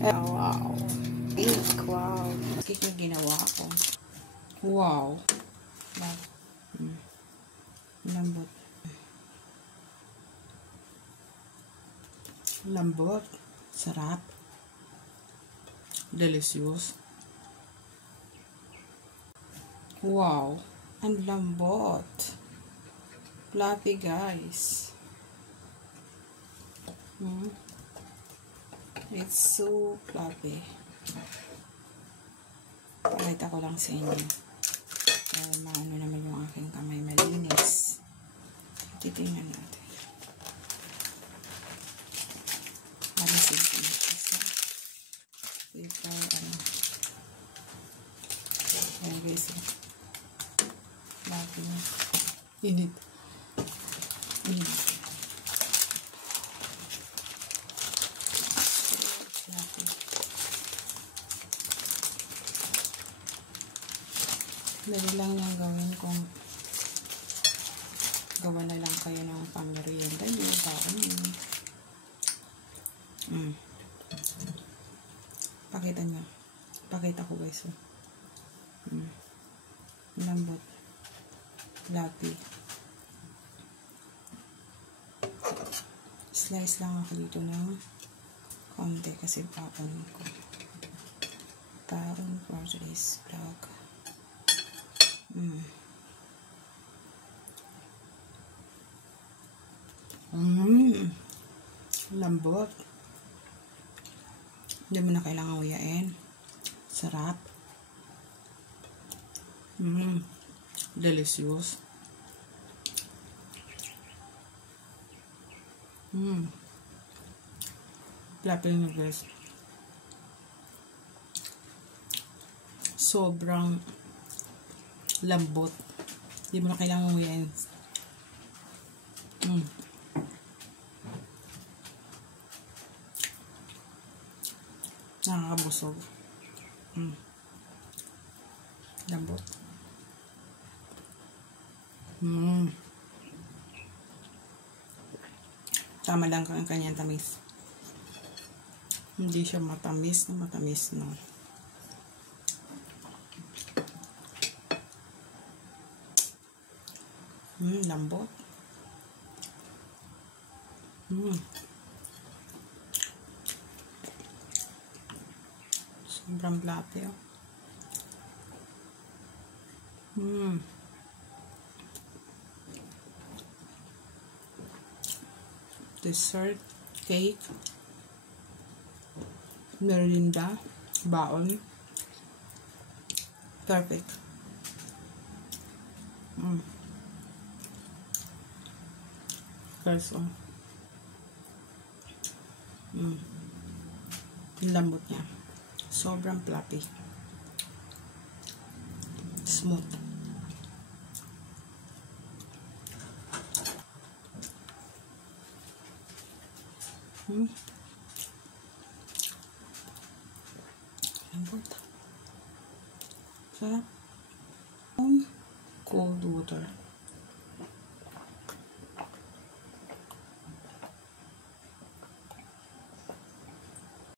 Wow. Cake. Wow. Cake na ginawa ko. Wow. Lambot. Lambot. Sarap. Delicious. Wow. Ang lambot. Fluffy, guys. It's so fluffy. Pakita ko lang sa inyo. Maano naman yung aking kamay. Malinis. Titingnan natin. Malisin ko na kasi. Ito, ayan guys. Bakit na? Init. Dali lang yung gawin kung gawa na lang kayo ng pang-merienda nyo, baon nyo. Pakita nyo. Pakita ko guys. Lambot. Lapi. Slice lang ako dito ng konti kasi baon ko. Baon for today's vlog. Lambot. Hindi mo na kailangan uyain. Sarap. Delicious. Fluffy na guys. Sobrang lambot. Hindi mo na kailangan uyain. Nakakabusog. Lambot. Tama lang ang kanyang tamis. Hindi siya matamis na matamis, no. Lambot. Sobrang fluffy, oh. Dessert, cake, merienda, baon. Perfect. First, lambot niya. Sobrang fluffy. Smooth. Lambot. Sarap. Cold water.